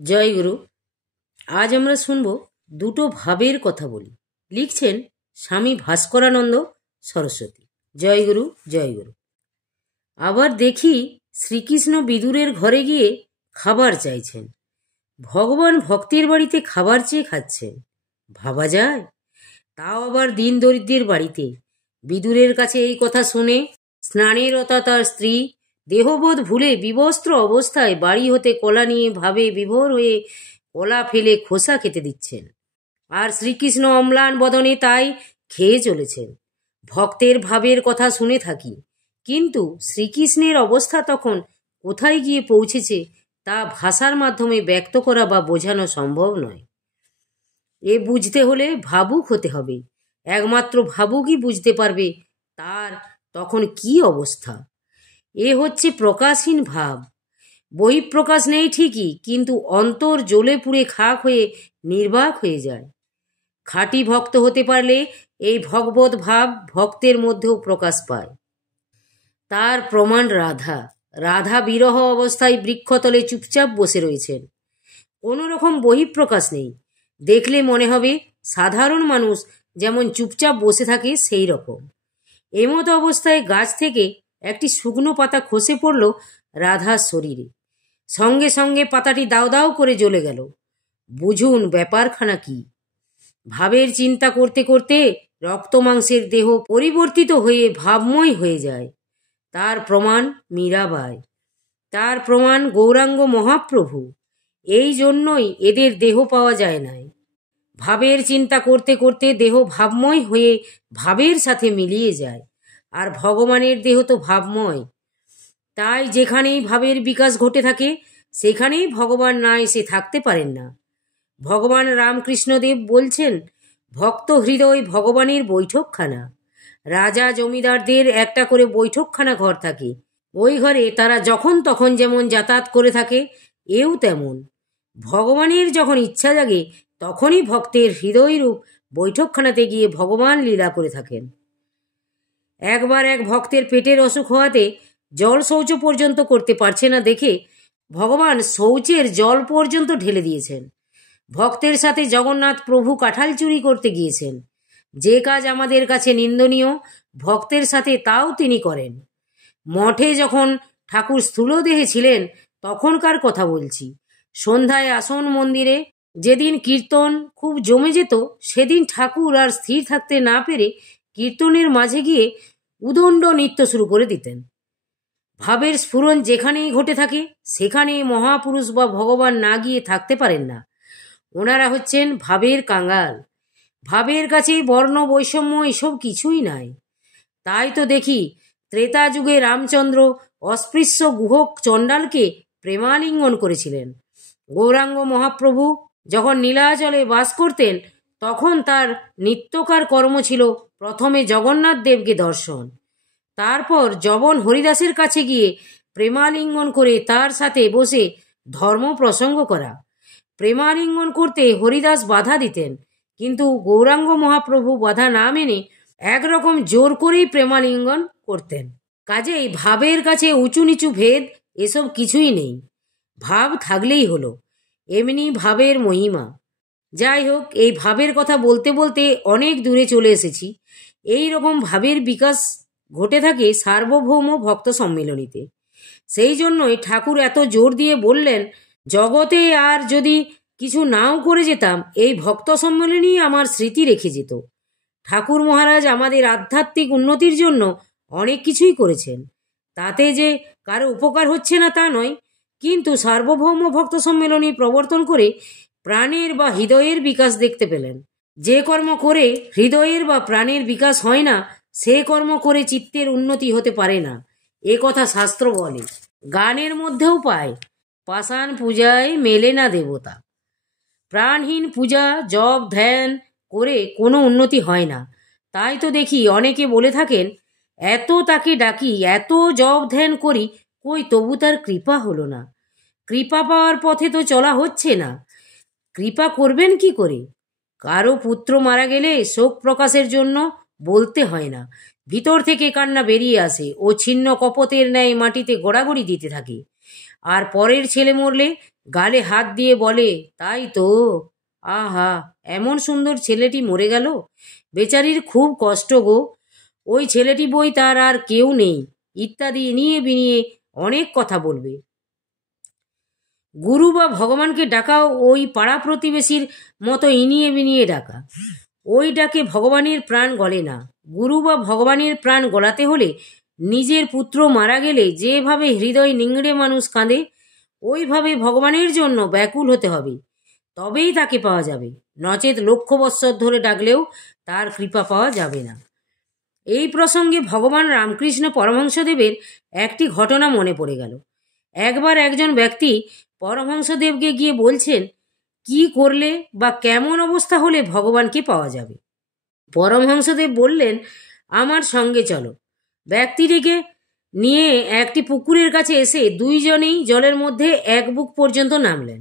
জয় গুরু। আজ আমরা শুনব দুটো ভাবের কথা বলি। লিখছেন স্বামী ভাস্করানন্দ সরস্বতী। জয় গুরু, জয় গুরু। আবার দেখি শ্রীকৃষ্ণ বিদুরের ঘরে গিয়ে খাবার চাইছেন। ভগবান ভক্তের বাড়িতে খাবার চেয়ে খাচ্ছেন, ভাবা যায়? তাও আবার দিন দরিদ্রের বাড়িতে। বিদুরের কাছে এই কথা শুনে স্নানেরতা তার স্ত্রী দেহবোধ ভুলে বিবস্ত্র অবস্থায় বাড়ি হতে কলা নিয়ে ভাবে বিভোর হয়ে কলা ফেলে খোসা খেতে দিচ্ছেন, আর শ্রীকৃষ্ণ অম্লান বদনে তাই খেয়ে চলেছেন। ভক্তের ভাবের কথা শুনে থাকি, কিন্তু শ্রীকৃষ্ণের অবস্থা তখন কোথায় গিয়ে পৌঁছেছে তা ভাষার মাধ্যমে ব্যক্ত করা বা বোঝানো সম্ভব নয়। এ বুঝতে হলে ভাবুক হতে হবে। একমাত্র ভাবুকই বুঝতে পারবে তার তখন কি অবস্থা। এ হচ্ছে প্রকাশহীন ভাব। বহিঃপ্রকাশ নেই ঠিকই, কিন্তু অন্তর জ্বলে পুড়ে খাক হয়ে নির্বাক হয়ে যায়। খাঁটি ভক্ত হতে পারলে এই ভগবত ভাব ভক্তের মধ্যেও প্রকাশ পায়। তার প্রমাণ রাধা। রাধা বিরহ অবস্থায় বৃক্ষতলে চুপচাপ বসে রয়েছেন। কোনো রকম বহিঃপ্রকাশ নেই। দেখলে মনে হবে সাধারণ মানুষ যেমন চুপচাপ বসে থাকে সেই রকম। এমতো অবস্থায় গাছ থেকে একটি শুকনো পাতা খসে পড়ল রাধার শরীরে। সঙ্গে সঙ্গে পাতাটি দাউ দাউ করে জ্বলে গেল। বুঝুন ব্যাপারখানা কি। ভাবের চিন্তা করতে করতে রক্ত মাংসের দেহ পরিবর্তিত হয়ে ভাবময় হয়ে যায়। তার প্রমাণ মীরাবাই, তার প্রমাণ গৌরাঙ্গ মহাপ্রভু। এই জন্যই এদের দেহ পাওয়া যায় নাই। ভাবের চিন্তা করতে করতে দেহ ভাবময় হয়ে ভাবের সাথে মিলিয়ে যায়, আর ভগবানের দেহ তো ভাবময়। তাই যেখানেই ভাবের বিকাশ ঘটে থাকে সেখানেই ভগবান না এসে থাকতে পারেন না। ভগবান রামকৃষ্ণদেব বলছেন, ভক্ত হৃদয় ভগবানের বৈঠকখানা। রাজা জমিদারদের একটা করে বৈঠকখানা ঘর থাকে। ওই ঘরে তারা যখন তখন যেমন যাতায়াত করে থাকে, এও তেমন। ভগবানের যখন ইচ্ছা জাগে তখনই ভক্তের হৃদয়রূপ বৈঠকখানাতে গিয়ে ভগবান লীলা করে থাকেন। একবার এক ভক্তের পেটের অসুখ হওয়াতে জল শৌচ পর্যন্ত করতে পারছে না দেখে ভগবান শৌচের জল পর্যন্ত ঢেলে দিয়েছেন। ভক্তের সাথে জগন্নাথ প্রভু কাঁঠাল চুরি করতে গিয়েছেন। যে কাজ আমাদের কাছে নিন্দনীয়, ভক্তের সাথে তাও তিনি করেন। মঠে যখন ঠাকুর স্থূলদেহে ছিলেন তখনকার কথা বলছি। সন্ধ্যায় আসন মন্দিরে যেদিন কীর্তন খুব জমে যেত, সেদিন ঠাকুর আর স্থির থাকতে না পেরে কীর্তনের মাঝে গিয়ে উদণ্ড নৃত্য শুরু করে দিতেন। ভাবের স্ফুরণ যেখানেই ঘটে থাকে সেখানে মহাপুরুষ বা ভগবান না গিয়ে থাকতে পারেন না। ওনারা হচ্ছেন ভাবের কাঙ্গাল। ভাবের কাছে বর্ণ বৈষম্য এসব কিছুই নাই। তাই তো দেখি ত্রেতা যুগে রামচন্দ্র অস্পৃশ্য গুহক চণ্ডালকে প্রেমালিঙ্গন করেছিলেন। গৌরাঙ্গ মহাপ্রভু যখন নীলাচলে বাস করতেন তখন তার নিত্যকার কর্ম ছিল প্রথমে জগন্নাথ দেবকে দর্শন, তারপর যবন হরিদাসের কাছে গিয়ে প্রেমালিঙ্গন করে তার সাথে বসে ধর্ম প্রসঙ্গ করা। প্রেমালিঙ্গন করতে হরিদাস বাধা দিতেন, কিন্তু গৌরাঙ্গ মহাপ্রভু বাধা না মেনে একরকম জোর করেই প্রেমালিঙ্গন করতেন। কাজেই ভাবের কাছে উঁচু নিচু ভেদ এসব কিছুই নেই। ভাব থাকলেই হলো, এমনি ভাবের মহিমা। যাই হোক, এই ভাবের কথা বলতে বলতে অনেক দূরে চলে এসেছি। এই রকম ভাবের বিকাশ ঘটে থাকে সার্বভৌম ভক্ত সম্মিলনীতে। সেই জন্যই ঠাকুর এত জোর দিয়ে বললেন, জগতে আর যদি কিছু নাও করে যেতাম, এই ভক্ত সম্মেলনী আমার স্মৃতি রেখে যেত। ঠাকুর মহারাজ আমাদের আধ্যাত্মিক উন্নতির জন্য অনেক কিছুই করেছেন। তাতে যে কারো উপকার হচ্ছে না তা নয়, কিন্তু সার্বভৌম ভক্ত সম্মেলনী প্রবর্তন করে প্রাণের বা হৃদয়ের বিকাশ দেখতে পেলেন। যে কর্ম করে হৃদয়ের বা প্রাণের বিকাশ হয় না, সে কর্ম করে চিত্তের উন্নতি হতে পারে না, এ কথা শাস্ত্র বলে। গানের মধ্যেও পায়, পাষাণ পূজায় মেলে না দেবতা। প্রাণহীন পূজা জপ ধ্যান করে কোনো উন্নতি হয় না। তাই তো দেখি অনেকে বলে থাকেন, এত তাকে ডাকি, এত জপ ধ্যান করি, কই তবু তার কৃপা হলো না। কৃপা পাওয়ার পথে তো চলা হচ্ছে না। কৃপা করবেন কি করে? কারো পুত্র মারা গেলে শোক প্রকাশের জন্য বলতে হয় না, ভিতর থেকে কান্না বেরিয়ে আসে ও ছিন্ন কপতের ন্যায় মাটিতে গড়াগড়ি দিতে থাকে। আর পরের ছেলে মরলে গালে হাত দিয়ে বলে, তাই তো, আহা, এমন সুন্দর ছেলেটি মরে গেল, বেচারির খুব কষ্ট গো, ওই ছেলেটি বই তার আর কেউ নেই, ইত্যাদি ইনিয়ে বিনিয়ে অনেক কথা বলবে। গুরু বা ভগবানকে ডাকাও ওই পাড়া প্রতিবেশীর মতো ইনিয়ে বিনিয়ে ডাকা, ওই ডাকে ভগবানের প্রাণ গলে না। গুরু বা ভগবানের প্রাণ গলাতে হলে নিজের পুত্র মারা গেলে যেভাবে হৃদয় নিংড়ে মানুষ কাঁদে, ওইভাবে ভগবানের জন্য ব্যাকুল হতে হবে, তবেই তাকে পাওয়া যাবে, নচেত লক্ষ বৎসর ধরে ডাকলেও তার কৃপা পাওয়া যাবে না। এই প্রসঙ্গে ভগবান রামকৃষ্ণ পরমহংসদেবের একটি ঘটনা মনে পড়ে গেল। একবার একজন ব্যক্তি পরমহংসদেবকে গিয়ে বলছেন, কি করলে বা কেমন অবস্থা হলে ভগবানকে পাওয়া যাবে? পরমহংসদেব বললেন, আমার সঙ্গে চলো। ব্যক্তিটিকে নিয়ে একটি পুকুরের কাছে এসে দুইজনেই জলের মধ্যে এক বুক পর্যন্ত নামলেন।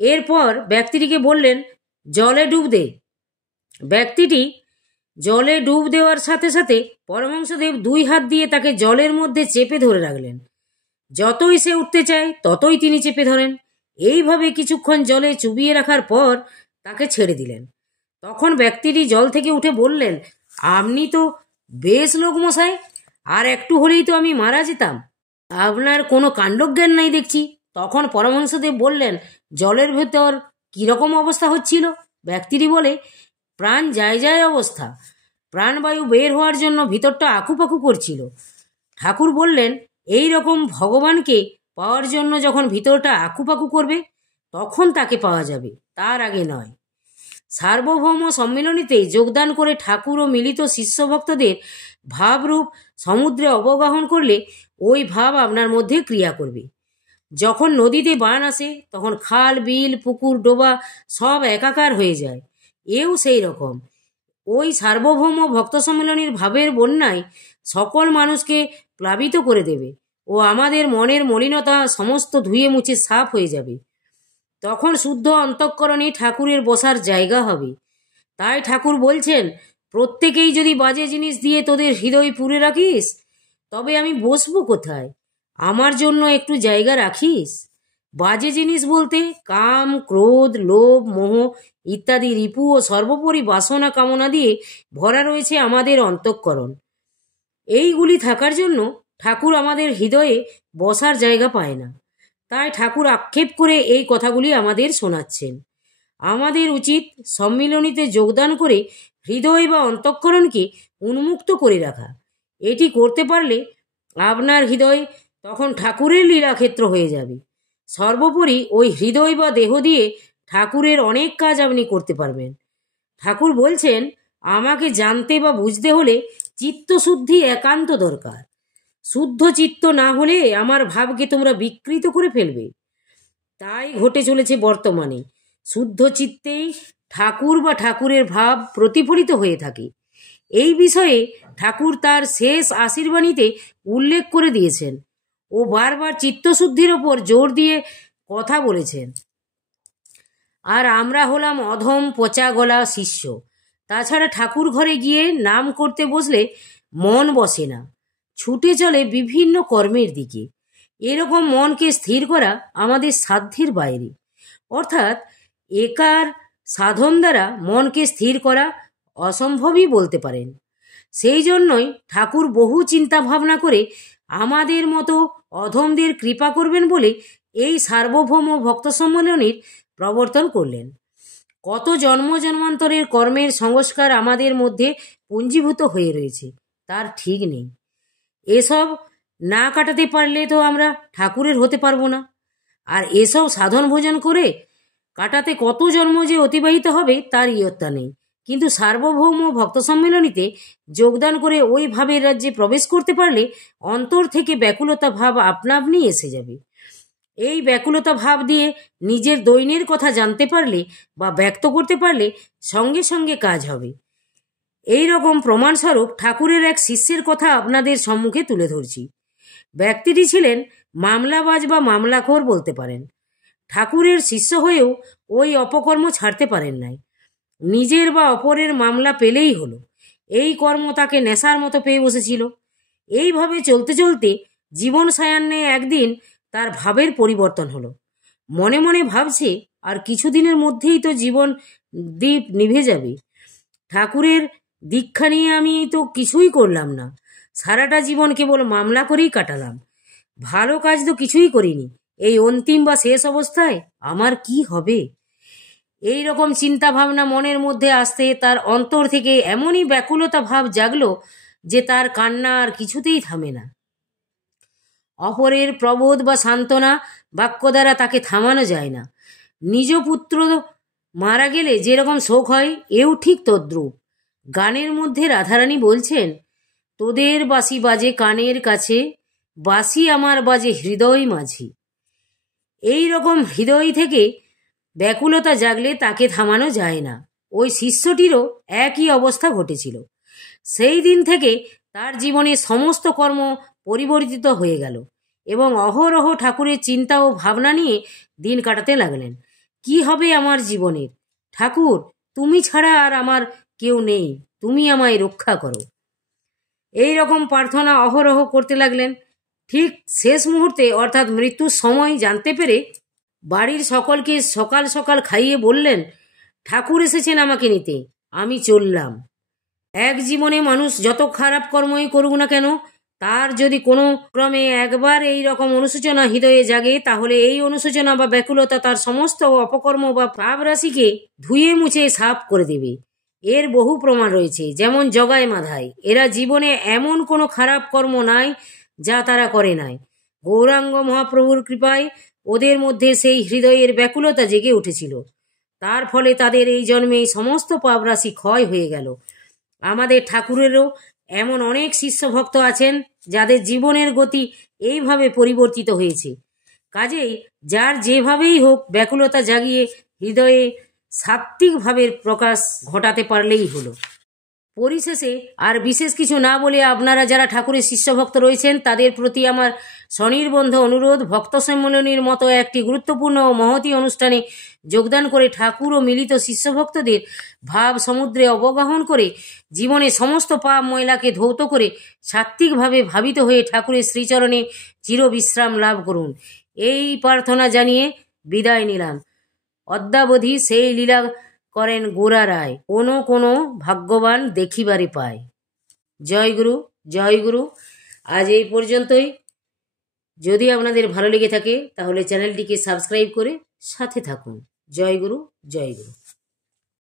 এরপর ব্যক্তিটিকে বললেন, জলে ডুব দে। ব্যক্তিটি জলে ডুব দেওয়ার সাথে সাথে পরমহংসদেব দুই হাত দিয়ে তাকে জলের মধ্যে চেপে ধরে রাখলেন। যতই সে উঠতে চায় ততই তিনি চেপে ধরেন। এইভাবে কিছুক্ষণ জলে চুবিয়ে রাখার পর তাকে ছেড়ে দিলেন। তখন ব্যক্তিটি জল থেকে উঠে বললেন, আপনি তো বেশ লোক মশাই, আর একটু হলেই তো আমি মারা যেতাম, আপনার কোনো কাণ্ডজ্ঞান নাই দেখছি। তখন পরমহংসদেব বললেন, জলের ভেতর কিরকম অবস্থা হচ্ছিল? ব্যক্তিটি বলে, প্রাণ যায় যায় অবস্থা, প্রাণবায়ু বের হওয়ার জন্য ভিতরটা আকুপাকু করছিল। ঠাকুর বললেন, এই রকম ভগবানকে পাওয়ার জন্য যখন ভিতরটা আকুপাকু করবে তখন তাকে পাওয়া যাবে, তার আগে নয়। সার্বভৌম সম্মিলনীতে যোগদান করে ঠাকুর ও মিলিত শিষ্যভক্তদের ভাবরূপ সমুদ্রে অবগাহন করলে ওই ভাব আপনার মধ্যে ক্রিয়া করবে। যখন নদীতে বান আসে তখন খাল, বিল, পুকুর, ডোবা সব একাকার হয়ে যায়। এও সেই রকম। ওই সার্বভৌম ভক্ত সম্মেলনীর ভাবের বন্যায় সকল মানুষকে প্লাবিত করে দেবে ও আমাদের মনের মলিনতা সমস্ত ধুয়ে মুছে সাফ হয়ে যাবে। তখন শুদ্ধ অন্তঃকরণে ঠাকুরের বসার জায়গা হবে। তাই ঠাকুর বলছেন, প্রত্যেকেই যদি বাজে জিনিস দিয়ে তোদের হৃদয় পুরে রাখিস, তবে আমি বসবো কোথায়? আমার জন্য একটু জায়গা রাখিস। বাজে জিনিস বলতে কাম, ক্রোধ, লোভ, মোহ ইত্যাদি রিপু ও সর্বোপরি বাসনা কামনা দিয়ে ভরা রয়েছে আমাদের অন্তঃকরণ। এইগুলি থাকার জন্য ঠাকুর আমাদের হৃদয়ে বসার জায়গা পায় না। তাই ঠাকুর আক্ষেপ করে এই কথাগুলি আমাদের শোনাচ্ছেন। আমাদের উচিত সম্মিলনীতে যোগদান করে হৃদয় বা অন্তঃকরণকে উন্মুক্ত করে রাখা। এটি করতে পারলে আপনার হৃদয় তখন ঠাকুরের লীলাক্ষেত্র হয়ে যাবে। সর্বোপরি ওই হৃদয় বা দেহ দিয়ে ঠাকুরের অনেক কাজ আপনি করতে পারবেন। ঠাকুর বলছেন, আমাকে জানতে বা বুঝতে হলে চিত্তশুদ্ধি একান্ত দরকার। শুদ্ধ চিত্ত না হলে আমার ভাবকে তোমরা বিকৃত করে ফেলবে। তাই ঘটে চলেছে বর্তমানে। শুদ্ধ চিত্তেই ঠাকুর বা ঠাকুরের ভাব প্রতিফলিত হয়ে থাকে। এই বিষয়ে ঠাকুর তার শেষ আশীর্বাণীতে উল্লেখ করে দিয়েছেন ও বারবার চিত্তশুদ্ধির ওপর জোর দিয়ে কথা বলেছেন। আর আমরা হলাম অধম পচা গলা শিষ্য। তাছাড়া ঠাকুর ঘরে গিয়ে নাম করতে বসলে মন বসে না, ছুটে চলে বিভিন্ন কর্মের দিকে। এরকম মনকে স্থির করা আমাদের সাধ্যের বাইরে, অর্থাৎ একার সাধন দ্বারা মনকে স্থির করা অসম্ভবই বলতে পারেন। সেই জন্যই ঠাকুর বহু চিন্তা ভাবনা করে আমাদের মতো অধমদের কৃপা করবেন বলে এই সার্বভৌম ভক্ত সম্মেলনের প্রবর্তন করলেন। কত জন্ম জন্মান্তরের কর্মের সংস্কার আমাদের মধ্যে পুঞ্জীভূত হয়ে রয়েছে তার ঠিক নেই। এসব না কাটাতে পারলে তো আমরা ঠাকুরের হতে পারবো না। আর এসব সাধন ভোজন করে কাটাতে কত জন্ম যে অতিবাহিত হবে তার ইয়ত্তা নেই। কিন্তু সার্বভৌম ভক্ত সম্মেলনীতে যোগদান করে ওই ভাবের রাজ্যে প্রবেশ করতে পারলে অন্তর থেকে ব্যাকুলতা ভাব আপনা আপনি এসে যাবে। এই ব্যাকুলতা ভাব দিয়ে নিজের দৈন্যের কথা জানতে পারলে বা ব্যক্ত করতে পারলে সঙ্গে সঙ্গে কাজ হবে। এই রকম প্রমাণস্বরূপ ঠাকুরের এক শিষ্যের কথা আপনাদের সম্মুখে তুলে ধরছি। ব্যক্তিটি ছিলেন মামলাবাজ বা মামলাখোর বলতে পারেন। ঠাকুরের শিষ্য হয়েও ওই অপকর্ম ছাড়তে পারেন নাই। নিজের বা অপরের মামলা পেলেই হলো, এই কর্ম তাকে নেশার মতো পেয়ে বসেছিল। এইভাবে চলতে চলতে জীবন সায়ান্নে একদিন তার ভাবের পরিবর্তন হলো। মনে মনে ভাবছে আর কিছুদিনের মধ্যেই তো জীবন দীপ নিভে যাবে। ঠাকুরের দীক্ষা নিয়ে আমি তো কিছুই করলাম না, সারাটা জীবন কেবল মামলা করেই কাটালাম, ভালো কাজ তো কিছুই করিনি। এই অন্তিম বা শেষ অবস্থায় আমার কি হবে? এই রকম চিন্তা ভাবনা মনের মধ্যে আসতে তার অন্তর থেকে এমনই ব্যাকুলতা ভাব জাগলো যে তার কান্না আর কিছুতেই থামে না। অপরের প্রবোধ বা সান্ত্বনা বাক্য দ্বারা তাকে থামানো যায় না। নিজ পুত্র মারা গেলে যেরকম শোক হয়, এও ঠিক তদ্রূপ। গানের মধ্যে রাধারানী বলছেন, তোদের বাঁশি বাজে কানের কাছে, বাঁশি আমার বাজে হৃদয় মাঝি। এই রকম হৃদয় থেকে ব্যাকুলতা জাগলে তাকে থামানো যায় না। ওই শিষ্যটিরও একই অবস্থা ঘটেছিল। সেই দিন থেকে তার জীবনে সমস্ত কর্ম পরিবর্তিত হয়ে গেল এবং অহরহ ঠাকুরের চিন্তা ও ভাবনা নিয়ে দিন কাটাতে লাগলেন। কি হবে আমার জীবনের? ঠাকুর, তুমি ছাড়া আর আমার কেউ নেই, তুমি আমায় রক্ষা করো। এই রকম প্রার্থনা অহরহ করতে লাগলেন। ঠিক শেষ মুহূর্তে অর্থাৎ মৃত্যুর সময় জানতে পেরে বাড়ির সকলকে সকাল সকাল খাইয়ে বললেন, ঠাকুর এসেছেন আমাকে নিতে, আমি চললাম। এক জীবনে মানুষ যত খারাপ কর্মই করুক না কেন, তার যদি কোনো ক্রমে একবার এই রকম অনুশোচনা হৃদয়ে জাগে, তাহলে এই অনুশোচনা বা ব্যাকুলতা তার সমস্ত অপকর্ম বা পাপ রাশিকে ধুয়ে মুছে সাফ করে দেবে। এর বহু প্রমাণ রয়েছে, যেমন জগায় মাধায়। এরা জীবনে এমন কোনো খারাপ কর্ম নাই যা তারা করে নাই। গৌরাঙ্গ মহাপ্রভুর কৃপায় ওদের মধ্যে সেই হৃদয়ের ব্যাকুলতা জেগে উঠেছিল। তার ফলে তাদের এই জন্মেই সমস্ত পাপ রাশি ক্ষয় হয়ে গেল। আমাদের ঠাকুরেরও এমন অনেক শিষ্য ভক্ত আছেন যাদের জীবনের গতি এইভাবে পরিবর্তিত হয়েছে। কাজেই যার যেভাবেই হোক ব্যাকুলতা জাগিয়ে হৃদয়ে সাত্ত্বিক ভাবের প্রকাশ ঘটাতে পারলেই হলো। পরিশেষে আর বিশেষ কিছু না বলে আপনারা যারা ঠাকুরের শিষ্যভক্ত রয়েছেন তাদের প্রতি আমার স্বনির্বন্ধ অনুরোধ, ভক্ত সম্মেলনীর মতো একটি গুরুত্বপূর্ণ ও মহতী অনুষ্ঠানে যোগদান করে ঠাকুর ও মিলিত শিষ্যভক্তদের ভাব সমুদ্রে অবগাহন করে জীবনে সমস্ত পাপ ময়লাকে ধৌত করে সাত্ত্বিকভাবে ভাবিত হয়ে ঠাকুরের শ্রীচরণে চিরবিশ্রাম লাভ করুন, এই প্রার্থনা জানিয়ে বিদায় নিলাম। অদ্যাবধি সেই লীলা করেন গোরা রায়, কোনো কোনো ভাগ্যবান দেখিবারে পায়। জয় গুরু, জয় গুরু। আজ এই পর্যন্তই। যদি আপনাদের ভালো লেগে থাকে তাহলে চ্যানেলটিকে সাবস্ক্রাইব করে সাথে থাকুন। জয় গুরু, জয় গুরু।